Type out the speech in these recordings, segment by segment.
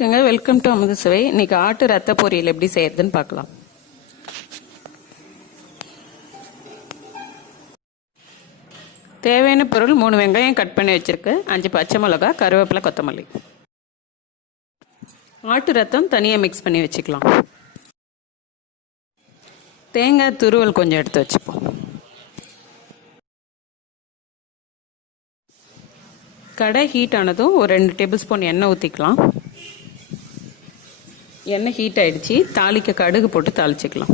வணக்கங்க, welcome to அமுத சுவை. இன்னைக்கு ஆட்டு ரத்த பொரியல் எப்படி செய்யறதுன்னு பார்க்கலாம். தேவையான பொருள் 3 வெங்காயம் கட் பண்ணி வச்சிருக்கு, 5 பச்சை மிளகாய், கருவேப்பிலை, கொத்தமல்லி. ஆட்டு ரத்தம் தனியாக மிக்ஸ் பண்ணி வச்சுக்கலாம். தேங்காய் துருவல் கொஞ்சம் எடுத்து வச்சுப்போம். கடை ஹீட் ஆனதும் ஒரு 2 டேபிள் ஸ்பூன் எண்ணெய் ஊற்றிக்கலாம். எண்ணெய் ஹீட் ஆயிடுச்சு. தாளிக்க கடுகு போட்டு தாளிச்சுக்கலாம்.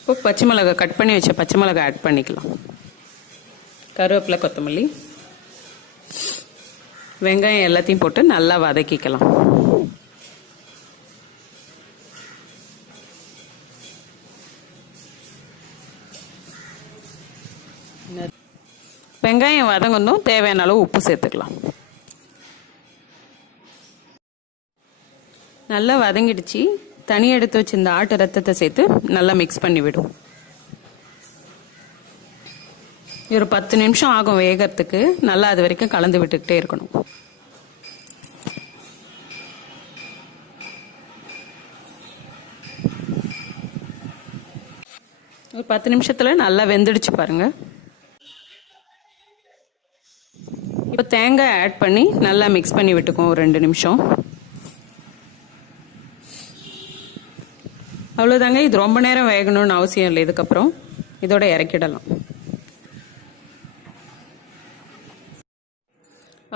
இப்போ பச்சை மிளகாய் கட் பண்ணி வச்ச பச்சை மிளகாய் ஆட் பண்ணிக்கலாம். கருவேப்பிலை, கொத்தமல்லி, வெங்காயம் எல்லாத்தையும் போட்டு நல்லா வதக்கிக்கலாம். வெங்காயம் வதங்கணும், தேவையான அளவு உப்பு சேர்த்துக்கலாம். நல்லா வதங்கிடுச்சு. தனி எடுத்து வச்சு இந்த ஆட்டு ரத்தத்தை சேர்த்து நல்லா மிக்ஸ் பண்ணி விடும். ஒரு 10 நிமிஷம் ஆகும் வேகறதுக்கு. நல்லா அது வரைக்கும் கலந்து விட்டுக்கிட்டே இருக்கணும். ஒரு 10 நிமிஷத்துல நல்லா வெந்துடுச்சு பாருங்க. இப்போ தேங்காய் ஆட் பண்ணி நல்லா மிக்ஸ் பண்ணி விட்டுக்குவோம் ஒரு 2 நிமிஷம். அவ்வளோதாங்க. இது ரொம்ப நேரம் வேகணும்னு அவசியம் இல்லை. இதுக்கப்புறம் இதோட இறக்கிடலாம்.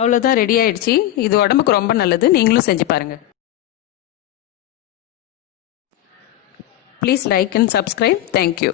அவ்வளோதான், ரெடி ஆயிடுச்சு. இது உடம்புக்கு ரொம்ப நல்லது. நீங்களும் செஞ்சு பாருங்க. Please like and subscribe. Thank you.